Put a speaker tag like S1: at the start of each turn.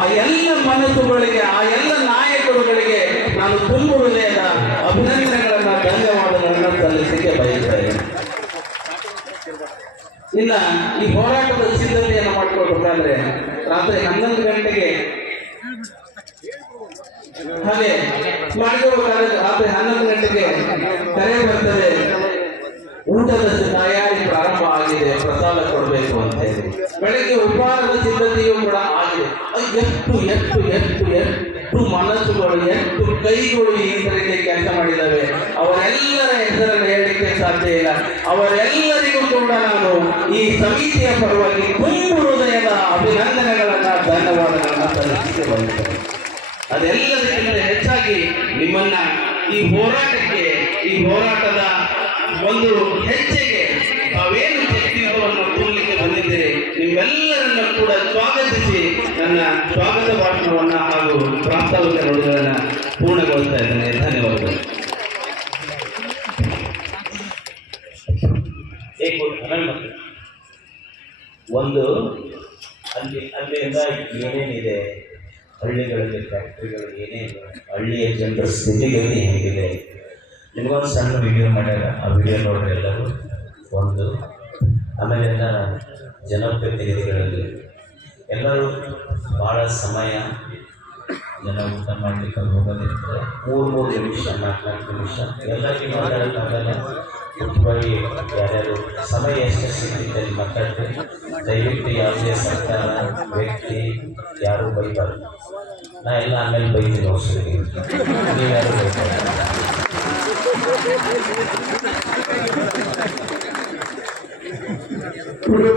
S1: ಆ ಎಲ್ಲ ಮನಸ್ಸುಗಳಿಗೆ, ಆ ಎಲ್ಲ ನಾಯಕರುಗಳಿಗೆ ನಾನು ತುಂಬ ಹೃದಯದ ಅಭಿನಂದನೆಗಳನ್ನ ಧನ್ಯವಾದಗಳನ್ನ ಸಲ್ಲಿಸಲಿಕ್ಕೆ ಬಯಸ್ತೇನೆ ಇನ್ನ ಈ ಹೋರಾಟದ ಸಿದ್ಧತೆಯನ್ನು ಮಾಡ್ಕೊಳ್ಬೇಕಾದ್ರೆ ರಾತ್ರಿ ಹನ್ನೊಂದು ಗಂಟೆಗೆ ಹಾಗೆ ಮಾಡ್ಕೋಬೇಕಾದ್ರೆ ರಾತ್ರಿ ಹನ್ನೊಂದು ಗಂಟೆಗೆ ಕರೆ ಬರ್ತದೆ. ಊಟದ ತಯಾರಿ ಪ್ರಾರಂಭ ಆಗಿದೆ, ಪ್ರಸಾದ ಕೊಡಬೇಕು ಅಂತ ಹೇಳಿ. ಬೆಳಗ್ಗೆ ಉಪಹಾರದ ಸಿದ್ಧತೆಯೂ ಕೂಡ ಅದು ಎಷ್ಟು ಎಷ್ಟು ಎಷ್ಟು ಎಷ್ಟು ಮನಸ್ಸುಗಳು ಎಷ್ಟು ಕೈಗಳು ಈ ರೀತಿ ಕೆಲಸ ಮಾಡಿದ್ದಾವೆ. ಅವರೆಲ್ಲರ ಹೆಸರನ್ನು ಹೇಳಲಿಕ್ಕೆ ಸಾಧ್ಯ ಇಲ್ಲ. ಅವರೆಲ್ಲರಿಗೂ ಕೂಡ ನಾನು ಈ ಸಮಿತಿಯ ಪರವಾಗಿ ತುಂಬ ಹೃದಯದ ಅಭಿನಂದನೆಗಳನ್ನ ಧನ್ಯವಾದಗಳನ್ನ ಸಲ್ಲಿಸಲಿಕ್ಕೆ ಬಯಸ್ತೇನೆ. ಅದೆಲ್ಲದಕ್ಕಿಂತ ಹೆಚ್ಚಾಗಿ ನಿಮ್ಮನ್ನ ಈ ಹೋರಾಟಕ್ಕೆ, ಈ ಹೋರಾಟದ ಒಂದು ಹೆಜ್ಜೆಗೆ ನಿಮ್ಮೆಲ್ಲರನ್ನ ಕೂಡ ಸ್ವಾಗತಿಸಿ ನನ್ನ ಸ್ವಾಗತ ಭಾಷಣವನ್ನ ಹಾಗೂ ಪ್ರಾಸ್ತಾವಿಕ ನುಡಿಗಳನ್ನ ಪೂರ್ಣಗೊಳಿಸ್ತಾ ಇದ್ದೇನೆ. ಧನ್ಯವಾದಗಳು.
S2: ಒಂದು ಅಲ್ಲಿ, ಅಲ್ಲಿಂದ ಏನೇನಿದೆ? ಹಳ್ಳಿಗಳಲ್ಲಿ ಫ್ಯಾಕ್ಟ್ರಿಗಳು ಏನೇನು? ಹಳ್ಳಿಯ ಜನರ ಸ್ಥಿತಿಗತಿ ಹೇಗಿದೆ? ನಿಮಗೊಂದು ಸಣ್ಣ ವಿಡಿಯೋ ಮಾಡ್ಯಾರ. ಆ ವಿಡಿಯೋ ನೋಡ್ರಿ ಎಲ್ಲರೂ. ಒಂದು ಆಮೇಲೆ ಎಲ್ಲ ಜನಪ್ರತಿನಿಧಿಗಳಲ್ಲಿ ಎಲ್ಲರೂ ಭಾಳ ಸಮಯ ಜನ ಊಟ ಮಾಡಲಿಕ್ಕೆ ಹೋಗೋದಿರ್ತದೆ ಮೂರು ಮೂರು ನಿಮಿಷ, ನಾಲ್ಕು ನಾಲ್ಕು ನಿಮಿಷ. ಎಲ್ಲರಿಗೂ ಮಾತಾಡೋಕ್ಕಾಗಲ್ಲ ಮುಖ್ಯವಾಗಿ ಯಾರ್ಯಾರು ಸಮಯ ಎಷ್ಟು ಸಿಕ್ಕಿದ್ದಲ್ಲಿ ಮಾತಾಡ್ತೀವಿ. ದಯವಿಟ್ಟು ಯಾವುದೇ ಸರ್ಕಾರ, ವ್ಯಕ್ತಿ, ಯಾರೂ ಬೈಬಾರ್ದು. ನಾ ಎಲ್ಲ ಆಮೇಲೆ ಬೈತೀನಿ ಹೊಸರಿಗೆ ನೀವು ಯಾರು ಬೈಬಾರ್ದು